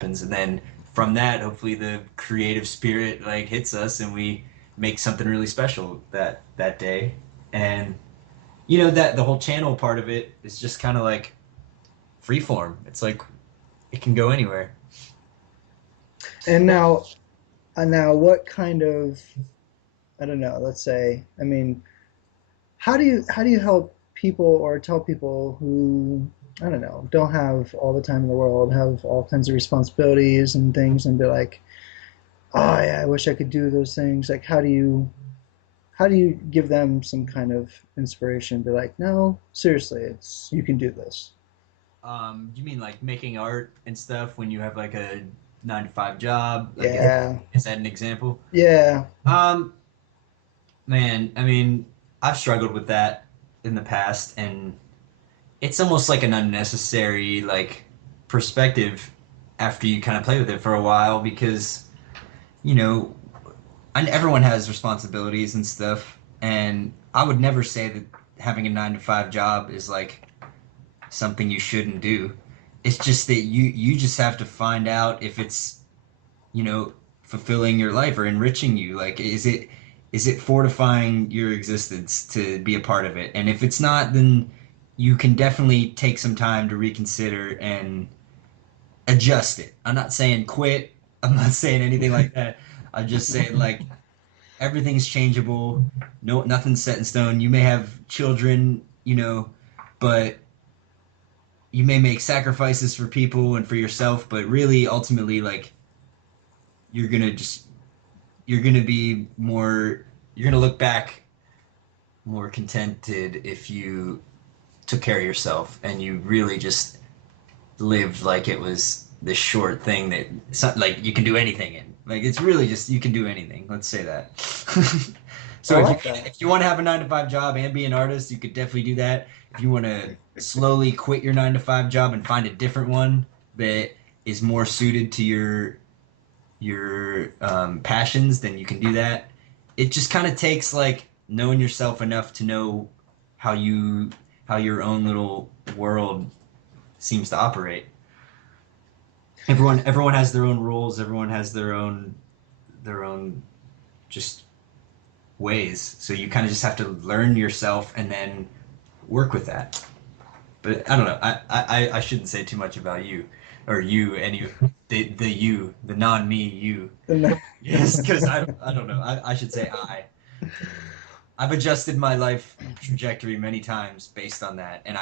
happens, and then from that, hopefully the creative spirit like hits us, and we make something really special that day. And that the whole channel part of it is just kind of like free form. It's like it can go anywhere. And now, what kind of, I don't know, let's say, I mean, how do you help people or tell people who, I don't know, don't have all the time in the world, have all kinds of responsibilities and things, and be like, oh yeah, I wish I could do those things. Like, how do you give them some kind of inspiration? Be like, no, seriously, it's you can do this. You mean like making art and stuff when you have like a 9 to 5 job? Like, Yeah, is that an example? yeah, Um, Man, I mean, I've struggled with that in the past, and it's almost like an unnecessary like perspective after you kind of play with it for a while because you know and everyone has responsibilities and stuff, and I would never say that having a 9 to 5 job is like something you shouldn't do. It's just that you just have to find out if it's fulfilling your life or enriching you. Like, is it fortifying your existence to be a part of it? And if it's not, then you can definitely take some time to reconsider and adjust it. I'm not saying quit. I'm not saying anything like that. I'm just saying like everything's changeable. No, nothing's set in stone. You may have children, but you may make sacrifices for people and for yourself, but really ultimately like you're gonna just you're gonna be more you're gonna look back more contented if you took care of yourself and you really just lived like it was this short thing that like you can do anything in. Like it's really just you can do anything. Let's say that. I So if you like that. if you want to have a 9 to 5 job and be an artist, you could definitely do that. If you want to slowly quit your 9 to 5 job and find a different one that is more suited to your passions, then you can do that. It just kind of takes like knowing yourself enough to know how you how your own little world seems to operate. Everyone has their own rules. Everyone has their own just ways. So you kind of just have to learn yourself and then work with that. But I don't know. I shouldn't say too much about you or you any the you the non me you. Yes, because I don't know. I should say I. I've adjusted my life trajectory many times based on that, and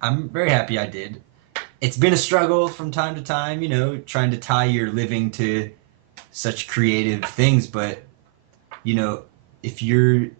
I'm very happy I did. It's been a struggle from time to time, trying to tie your living to such creative things, but you know, if you're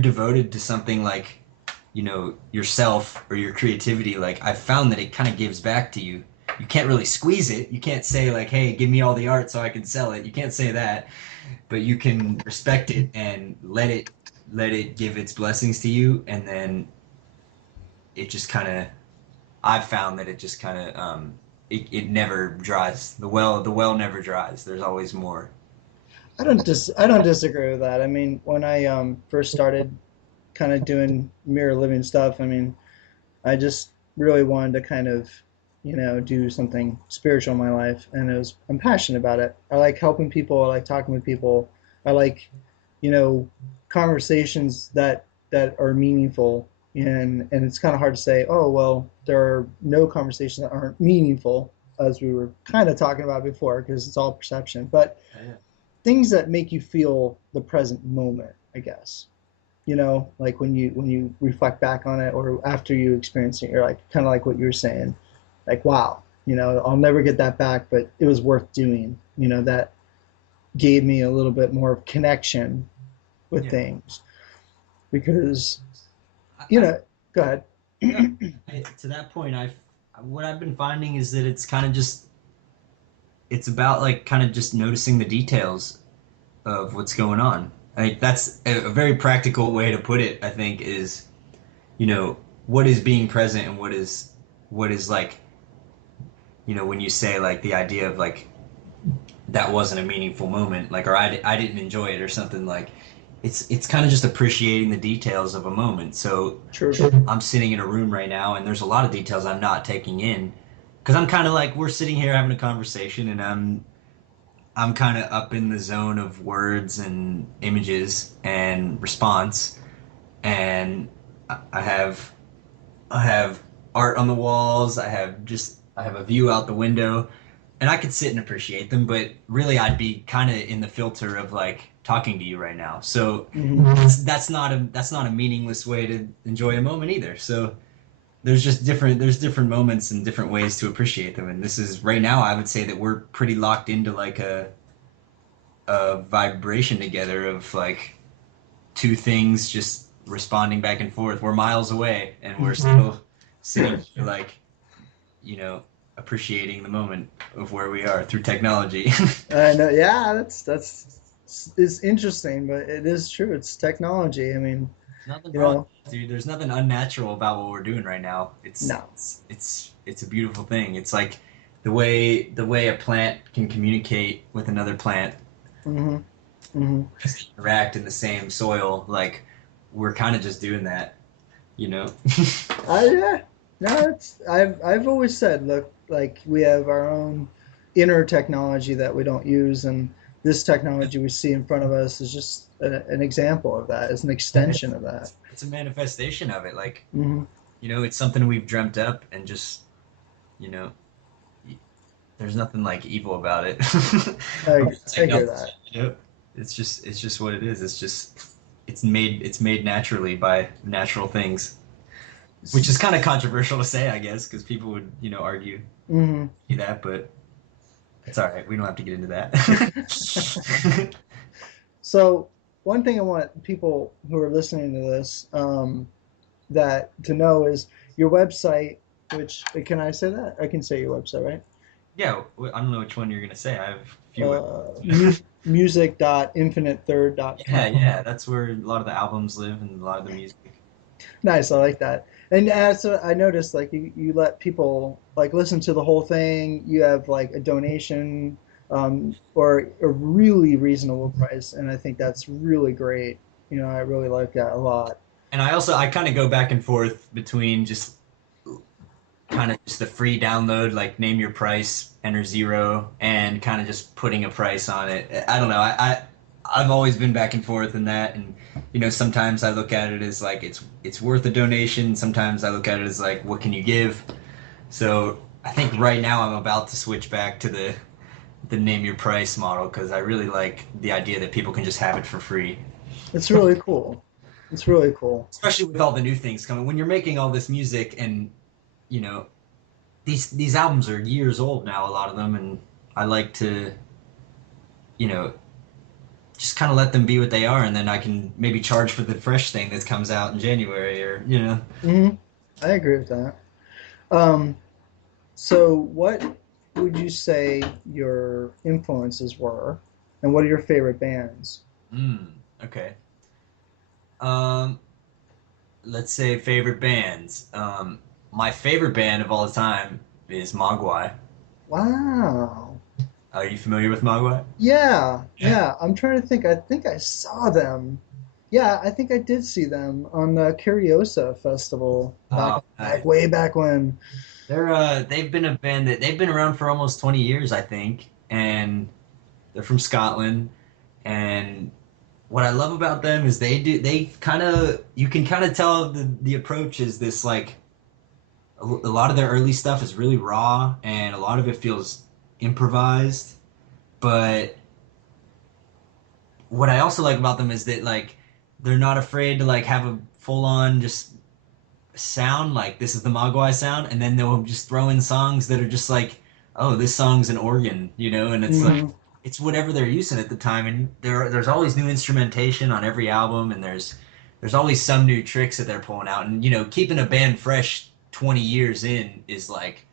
devoted to something like, yourself or your creativity, like I've found that it kind of gives back to you. You can't really squeeze it. You can't say like, "Hey, give me all the art so I can sell it." You can't say that, but you can respect it and let it give its blessings to you, and then it just kind of I've found that it just kind of it never dries. The well never dries. There's always more. I don't disagree with that. I mean, when I first started kind of doing mirror living stuff, I mean, I just really wanted to kind of, do something spiritual in my life, and I'm passionate about it. I like helping people. I like talking with people. I like, you know, conversations that are meaningful. And it's kind of hard to say, oh well, there are no conversations that aren't meaningful, as we were kind of talking about before, because it's all perception. But Yeah. things that make you feel the present moment, I guess. Like when you reflect back on it, or after you experience it, you're like kind of like what you were saying, like wow, I'll never get that back, but it was worth doing. That gave me a little bit more of connection with Yeah. things because you I've know. Go ahead. no to that point. What I've been finding is that it's kind of just it's about like kind of just noticing the details of what's going on. Like that's a very practical way to put it, I think, is what is being present and what is like when you say like the idea of like that wasn't a meaningful moment, like, or I didn't enjoy it or something. Like it's kind of just appreciating the details of a moment. So True. I'm sitting in a room right now and there's a lot of details I'm not taking in, because I'm kind of like we're sitting here having a conversation, and I'm kind of up in the zone of words and images and response, and I have art on the walls. I have a view out the window, and I could sit and appreciate them, but really I'd be kind of in the filter of like talking to you right now. So Hmm. that's not a meaningless way to enjoy a moment either. So there's different moments and different ways to appreciate them. And this is right now I would say that we're pretty locked into like a vibration together of like two things just responding back and forth. We're miles away and we're still sitting like, you know, appreciating the moment of where we are through technology. I know. Yeah, that's is interesting, but it is true. It's technology. I mean, Nothing you wrong, know, dude. There's nothing unnatural about what we're doing right now. no. It's a beautiful thing. It's like the way a plant can communicate with another plant, Hmm. Hmm. just interact in the same soil. Like we're kind of just doing that, you know. Yeah. No, it's I've always said, look, like we have our own inner technology that we don't use, and this technology we see in front of us is just an example of that. It's an extension of that. It's a manifestation of it. Like, Hmm. you know, it's something we've dreamt up and just, you know, there's nothing like evil about it. I hear Technology, that. you know, it's just what it is. It's just it's made naturally by natural things, which is kind of controversial to say, I guess, because people would, you know, argue Hmm. that, but it's all right. We don't have to get into that. So one thing I want people who are listening to this that to know is your website. Which can I say that? I can say your website, right? Yeah, I don't know which one you're gonna say. I have a few Mu- websites. Yeah, music.infinitethird.com. yeah, that's where a lot of the albums live and a lot of the music. Nice, I like that. And so I noticed like you let people like listen to the whole thing. You have like a donation or a really reasonable price, and I think that's really great. You know, I really like that a lot. And I kind of go back and forth between just kind of just the free download, like name your price, enter zero, and kind of just putting a price on it. I don't know. I've always been back and forth in that, and you know, sometimes I look at it as like it's worth a donation. Sometimes I look at it as like what can you give. So I think right now I'm about to switch back to the name your price model because I really like the idea that people can just have it for free, It's really cool. It's really cool. especially with all the new things coming. When you're making all this music and you know these albums are years old now, a lot of them, and I like to, you know, just kind of let them be what they are, and then I can maybe charge for the fresh thing that comes out in January, or you know. Hmm. I agree with that. Um, so what would you say your influences were, and what are your favorite bands? Okay. Um, let's say favorite bands. My favorite band of all time is Mogwai. Wow. Are you familiar with Mogwai? Yeah, Yeah. yeah. I'm trying to think. I think I saw them. Yeah, I think I did see them on the Curiosa Festival Oh, nice. way back when. They've been a band that they've been around for almost 20 years, I think, and they're from Scotland. And what I love about them is they kind of you can kind of tell the approach is this like a lot of their early stuff is really raw and a lot of it feels improvised. But what I also like about them is that like they're not afraid to like have a full on just sound like this is the Mogwai sound, and then they'll just throw in songs that are just like, oh, this song's an organ, you know, and it's like Hmm. it's whatever they're using at the time, and there's always new instrumentation on every album, and there's always some new tricks that they're pulling out, and you know, keeping a band fresh 20 years in is like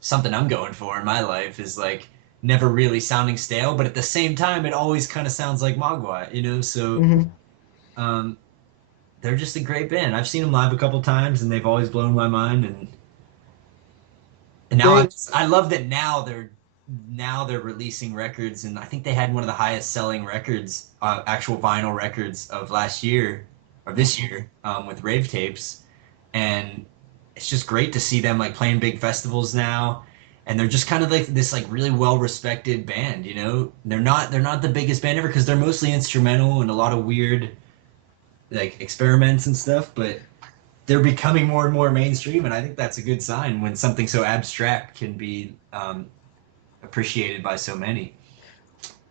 something I'm going for in my life is like never really sounding stale, but at the same time, it always kind of sounds like Mogwai, you know, so. Hmm. Um, they're just a great band. I've seen them live a couple times, and they've always blown my mind. And now They, I love that now they're releasing records, and I think they had one of the highest selling records, actual vinyl records of last year or this year, with rave tapes, and it's just great to see them like playing big festivals now. and they're just kind of like this like really well respected band, you know. They're not the biggest band ever because they're mostly instrumental and a lot of weird like experiments and stuff, but they're becoming more and more mainstream, and I think that's a good sign when something so abstract can be appreciated by so many.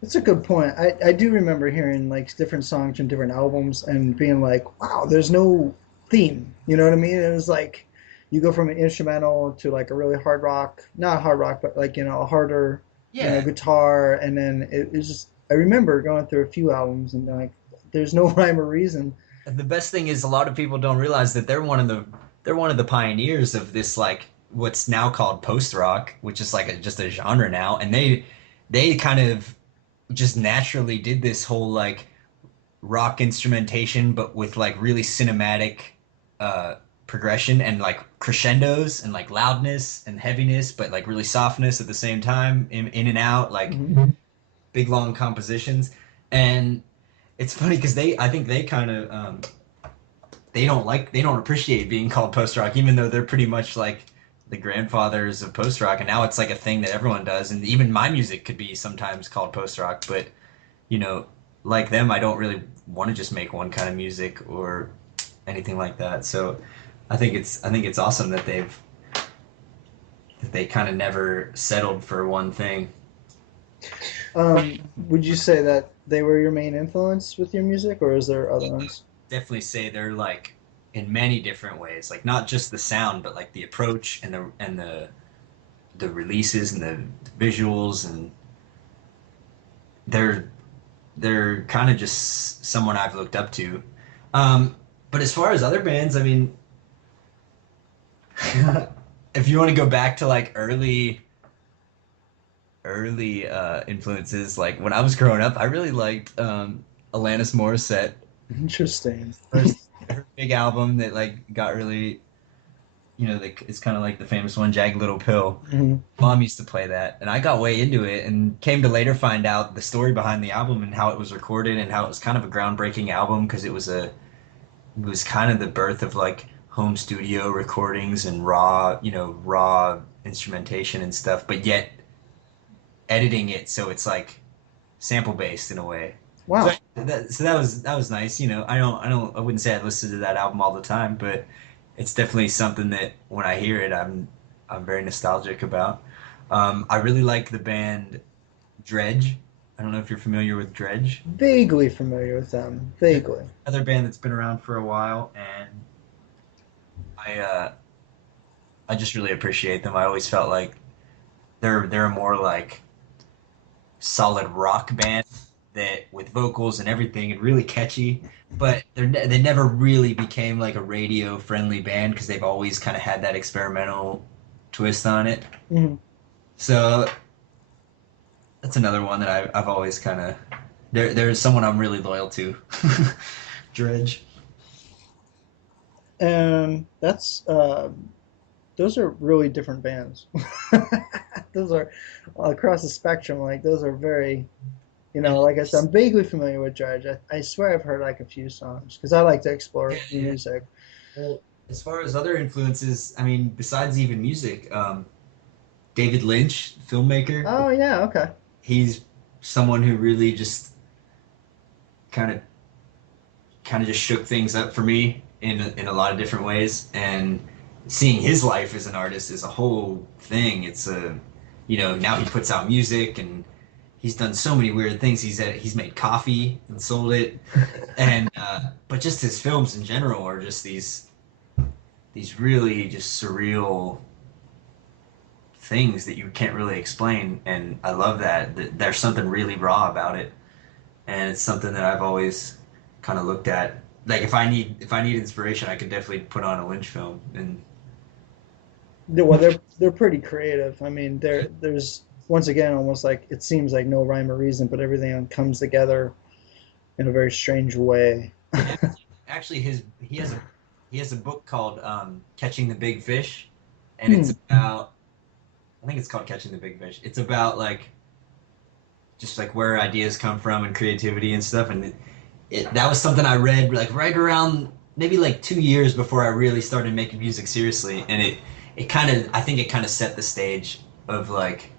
That's a good point. I do remember hearing like different songs from different albums and being like, wow, there's no theme. You know what I mean? It was like you go from an instrumental to like a really hard rock, not hard rock, but like, a harder, Yeah, guitar. And then it was just, I remember going through a few albums and like, there's no rhyme or reason. the best thing is a lot of people don't realize that they're one of the pioneers of this like what's now called post rock, which is like just a genre now, and they kind of just naturally did this whole like rock instrumentation, but with like really cinematic uh, progression and like crescendos and like loudness and heaviness, but like really softness at the same time, in and out, like Hmm. big long compositions. And it's funny because I think they kind of they don't appreciate being called post rock, even though they're pretty much like the grandfathers of post rock, and now it's like a thing that everyone does, and even my music could be sometimes called post rock, but you know, like them, I don't really want to just make one kind of music or anything like that. So I think it's awesome that they kind of never settled for one thing. Would you say that they were your main influence with your music, or is there other ones? Definitely say they're like in many different ways, like not just the sound, but like the approach and the releases and the visuals, and they're they're kind of just someone I've looked up to. But as far as other bands, I mean, if you want to go back to like early influences, like when I was growing up, I really liked Alanis Morissette. Interesting. Her big album that like got really, like it's kind of like the famous one, Jagged Little Pill. Hmm. Mom used to play that, and I got way into it, and came to later find out the story behind the album and how it was recorded and how it was kind of a groundbreaking album because it was kind of the birth of like home studio recordings and raw instrumentation and stuff, but yet editing it so it's like sample based in a way. So Wow. that was nice. I wouldn't say I listen to that album all the time, but it's definitely something that when I hear it, I'm very nostalgic about. I really like the band Dredge. I don't know if you're familiar with Dredge. Vaguely familiar with them. They're Vaguely. another band that's been around for a while, and I just really appreciate them. I always felt like they're a more like solid rock band that with vocals and everything and really catchy, but they never really became like a radio friendly band because they've always kind of had that experimental twist on it. Hmm. So that's another one that I've always kind of there's someone I'm really loyal to. Dredge. And those are really different bands. Those are across the spectrum. Like those are very, like I said, I'm vaguely familiar with Dredge. I swear I've heard like a few songs because I like to Yeah, explore new yeah. music. Well, as far as other influences, I mean, besides even music, David Lynch, filmmaker, Oh yeah, okay. he's someone who really just kind of just shook things up for me in a lot of different ways. And seeing his life as an artist is a whole thing. It's now he puts out music and he's done so many weird things. He's made coffee and sold it, and but just his films in general are just these really just surreal things that you can't really explain. And I love that there's something really raw about it, and it's something that I've always kind of looked at. Like if I need inspiration, I could definitely put on a Lynch film. And Well, they're pretty creative. I mean, there's once again almost like it seems like no rhyme or reason, but everything comes together in a very strange way. yeah, actually, his he has a book called Catching the Big Fish, and it's Hmm. about I think it's called Catching the Big Fish. It's about like just like where ideas come from and creativity and stuff. And that was something I read like right around maybe like 2 years before I really started making music seriously. And it kind of I think it kind of set the stage of like